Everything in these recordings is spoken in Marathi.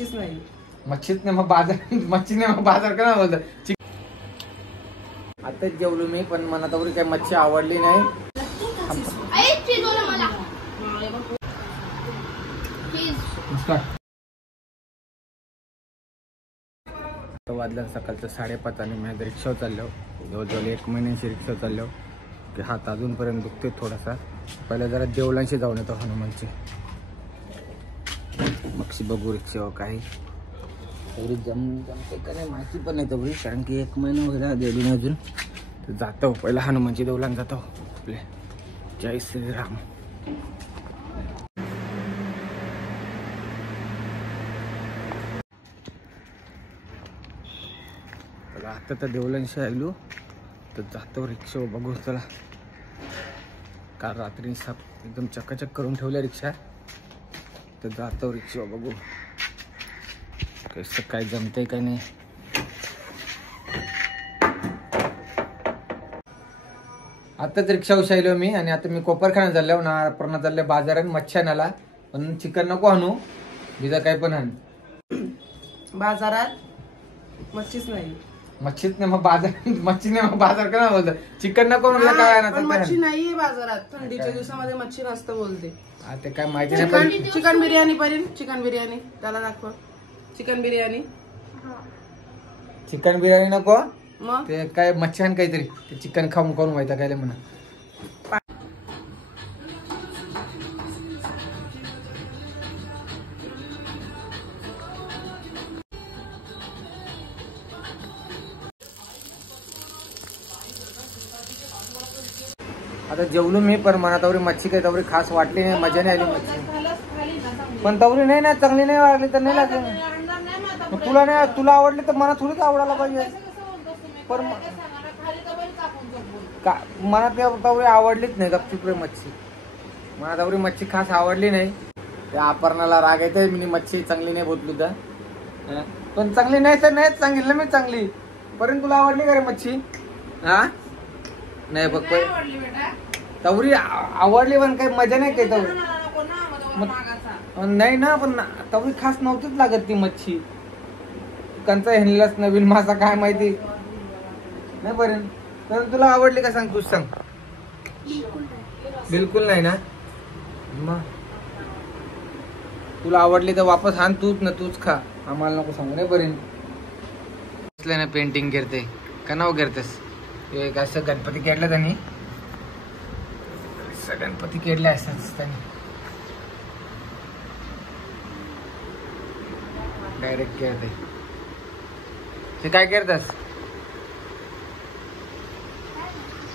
मच्छीच नाही. मच्छीच नाही मग बाजार मच्छी नाही मग बाजार का बोलत. आता जेवलो मी पण मला तेवढी काही मच्छी आवडली नाही. वाजल्या सकाळचं 5:30 आणि मी रिक्षावर चाललो. जवळजवळ 1 महिन्याची रिक्षा चाललो की हात अजूनपर्यंत दुखते थोडासा. पहिला जरा देवळांशी जाऊन येतो हनुमानची. मग बघू रिक्षावर काही तेवढी जमते का नाही माहिती पण नाही तेवढी, कारण की 1 महिना वगैरे गेली नाही अजून. तर जातो पहिला हनुमानची देवळात जातो आपले. जय श्रीराम. आता तर देवळांशी आलो तर जातो रिक्षा बघू. चला काल रात्री एकदम चकाचक करून ठेवल्या रिक्षा. तर जातो रिक्षा बघू कसं काय जमतंय काय नाही. आताच रिक्षा उशायलो मी आणि आता मी कोपरखाना चाललो ना. पूर्ण चालले बाजारात मच्छी आणायला. पण चिकन नको आणू, बिजा काय पण आण. बाजारात मच्छीच नाही. मच्छीच नाही मग बाजार मच्छी नाही मग बाजार का बोलत. चिकन नको म्हणलं काय आणायचं. मच्छी नाहीये बाजारात. थंडीच्या दिवसामध्ये मच्छी नसतं बोलते. ते काय माहिती नाही. चिकन बिर्याणी पाहिजे. चिकन बिर्याणी त्याला दाखव. चिकन बिर्याणी. चिकन बिर्याणी नको मग ते काय मच्छी आण काहीतरी. ते चिकन खाऊन खाऊन व्हायचं काय म्हणा. आता जेवलो मी पण मला तेवढी मच्छी काही तेवढी खास वाटली नाही. मजा नाही आली मच्छी. पण तेवढी नाही ना चांगली नाही वाटली तर नाही लागली. तुला नाही तुला आवडली तर मला थोडीच आवडायला पाहिजे. पण मला तेवढी आवडलीच नाही. गपचूप रे मच्छी मला तेवढी मच्छी खास आवडली नाही. त्या अपर्णाला राग येते मी मच्छी चांगली नाही बोललो तर. पण चांगली नाही तर नाहीच सांगितलं मी चांगली. पर्यंत तुला आवडली का रे मच्छी? हा नाही बघ तेवढी आवडली पण काही मजा नाही काही तेवढी नाही ना. पण तेवढी खास नव्हतीच लागत ती मच्छी. कंचा ह्यांनाच नवीन मासा काय माहिती नाही. पर्यंत तर तुला आवडली का सांग तूच सांग. बिलकुल नाही ना. मग तुला आवडली तर वापस आण तूच ना. तूच खा आम्हाला नको सांगू नाही. पर्यंत ना पेंटिंग करते का नाव करतेस. एक असं गणपती केडला त्यांनी. गणपती केडले असतात त्यांनी डायरेक्ट केळते. ते काय करतास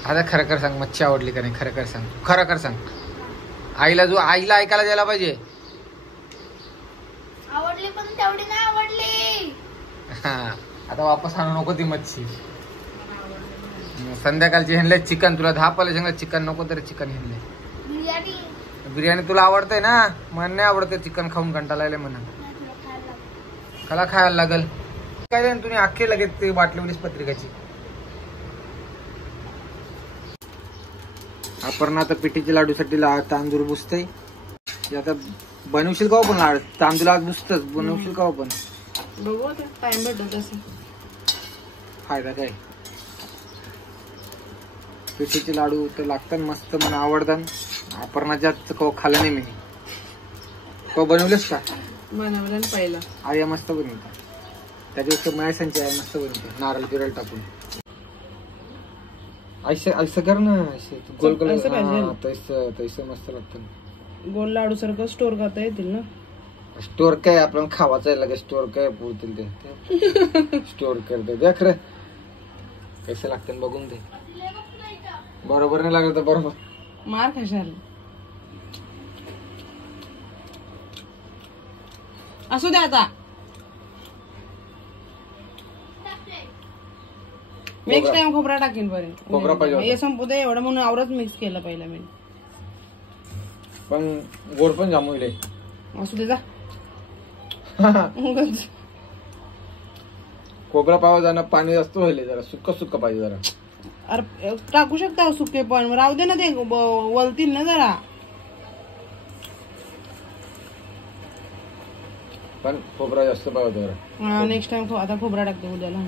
आता खरं कर सांग. मच्छी आवडली का नाही खरं कर सांग. खरं कर सांग. आईला ऐकायला द्यायला पाहिजे. आवडली पण तेवढी नाही आवडली. हा आता वापस आणू नको ती मच्छी. संध्याकाळची ह्यांले चिकन. तुला 10 पाले सांगलं चिकन नको तरी चिकन ह्यांले. बिर्याणी तुला आवडतंय ना. मला नाही आवडतं चिकन खाऊन कंटाळायला म्हणा. मला खायला लागल काय तुम्ही अख्खे लगेच ते वाटलेलीच पत्रिकाची. आपण आता पिठीच्या लाडूसाठी तांदूळ बुसतय. आता बनवशील का पण लाड. तांदूळ आज बुसतच बनवशील का पण बघू टाइम भेटत असं. फायदा काय. पिठीचे लाडू तर लागतात मस्त मला आवडतात. अपर्णाच्या खाल्लं नाही मी. तो बनवलेस का? बनवलं पहिला. आर्या मस्त बनवतात. त्याच्यापेक्षा मायसांची आई मस्त बनवते नारळ बिरळ टाकून. ऐसं कर ना. गोल गोल तैसं मस्त लागतं. गोल लाडू सारखं स्टोर करता येतील ना. स्टोर काय आपण खावायचं आहे लगेच. स्टोर काय बोलतील ते स्टोर करते द्या खरं. कसं लागतं बघून ते. बरोबर नाही लागलं तर बरोबर मार खाशाल. असू द्या आता. नेक्स्ट टाइम खोबरा टाकीन पर्यंत. खोबरा पाहिजे हे संपू दे एवढं म्हणून आवरच मिक्स केलं पहिला मी. पण गोड पण जामवले. असू दे जा. खोबरा पावा जाणं पाणी जास्त व्हायला. जरा सुक्क सुक्क पाहिजे जरा. अरे टाकू शकता सुके पण राहू दे ना. ते वलतील ना जरा. पण खोबरा जास्त पाहिजे जरा. नेक्स्ट टाइम आता खोबरा टाकते उद्याला.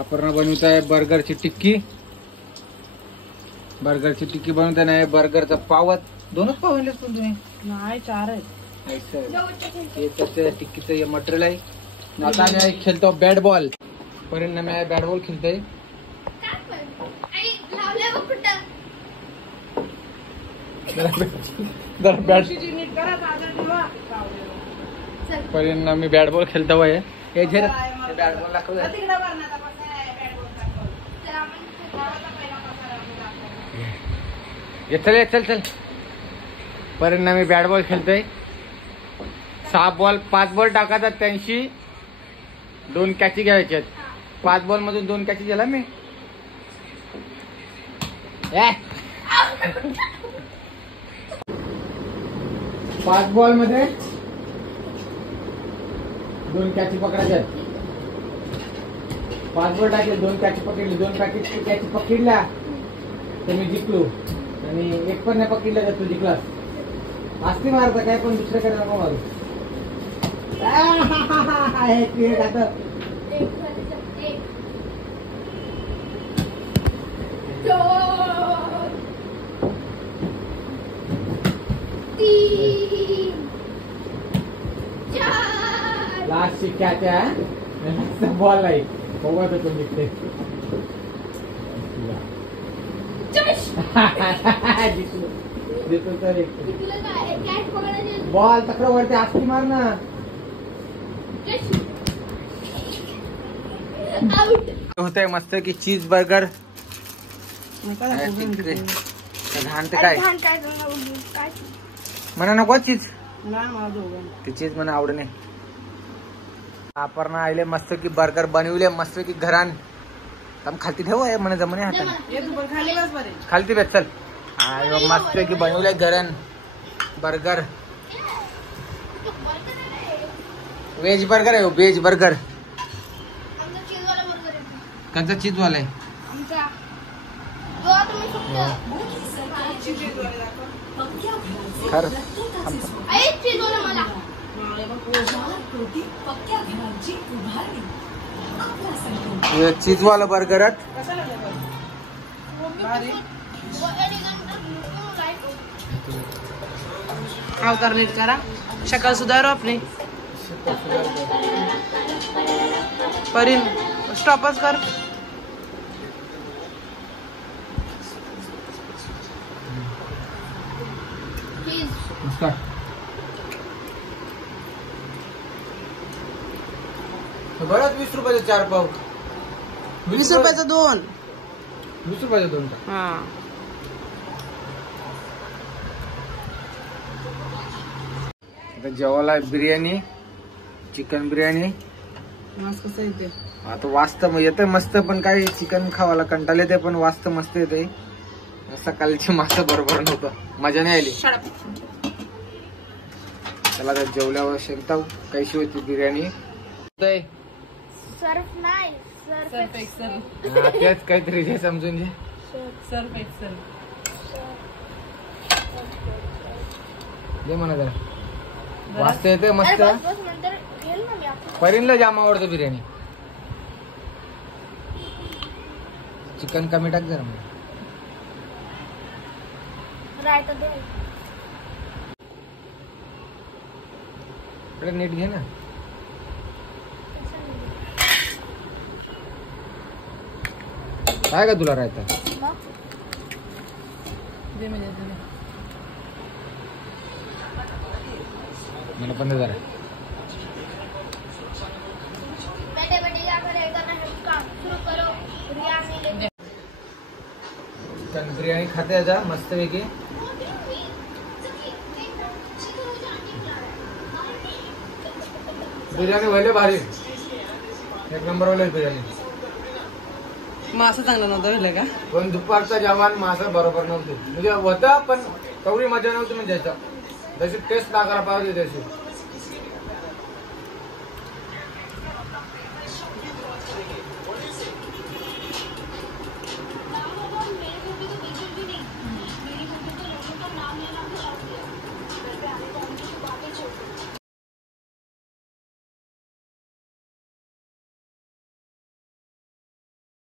अपर्णा बनवत आहे बर्गरची टिक्की. बर्गरची टिक्की बनवता नाही, बर्गरचा पाव. दोनच पाव आणलेस पण तुम्ही? नाही 4 आहेत. हे त्याचं टिक्कीचं मटेरियल आहे. आता मी खेळतो बॅट बॉल. परिणाम मी बॅट बॉल खेळतोय. परिणाम मी बॅट बॉल खेळतो. हे झेर बॅट बॉल दाखव. चल चल चल. परिणामी बॅट बॉल खेळतोय. 6 बॉल 5 बॉल टाकायचा. 83 2 कॅची घ्यायच्यात. 5 बॉल मधून 2 कॅची गेला मी. 5 बॉल मध्ये 2 कॅची पकडायच्यात. 5 बॉल टाकले, 2 कॅची पकडली. 2 कॅची पकडल्या तर मी जिंकलो. आणि 1 पण नाही पकडलं तर तू जिंकलास. असते मारता काय पण दुसऱ्याकडे नको मारू. लास्ट शिक्क्याच्या बॉल आहे. बघत होतो जिंकते. बॉल तक्र वरती आस्ती मार ना. होतंय मस्त की चीज बर्गर. घाण ते काय म्हणा नको चीज. ते चीज म्हणा आवड नाही. आपण आले मस्त की बर्गर बनवले मस्त की घरान. तम खालती ठेव आहे म्हणे जमणे हाताने खालती भेट. चल मस्त की बनवले घरान बर्गर. वेज बर्गर आहे. वेज बर्गर कंचा चीज वाला आहे. खर चीज वाला बर्गर. अवतार नीट करा. शक्ल सुधारो आपली. परीन स्टॉपच कर. बरंच 20 रुपयाचे 4 पाव. 20 रुपयाचं 2. 20 रुपयाचे 2. हा आता जेवायला बिर्याणी. चिकन बिर्याणी. मस्त कसं येते आता. वास्त येते मस्त पण काय चिकन खावायला कंटाळले ते पण वास्त मस्त येते. सकाळची मासं बरोबर नव्हतं. मजा नाही आली. त्याला तर जेवल्यावर शेकताव कशी होती बिर्याणी. सर्फ नाही सर्फ एक्सेल. तेच काहीतरी जे समजून घे. सर्फ एक्सेल दे म्हणा जरा. वाजता येते मस्त. परीनला जाम आवडतं बिर्याणी. चिकन कमी टाक जरा. नीट घे ना. काय का तुला राहता. मला 15,000 चिकन बिर्याणी खाते जा मस्त पैकी. बिर्याणी व्हायला भारी. 1 नंबर वाला बिर्याणी. मासं चांगलं नव्हतं भेटलं का. पण दुपारचा जेवण मासं बरोबर नव्हते. म्हणजे होता पण तेवढी मजा नव्हती. म्हणजे जशी टेस्ट लागायला पाहिजे तशी.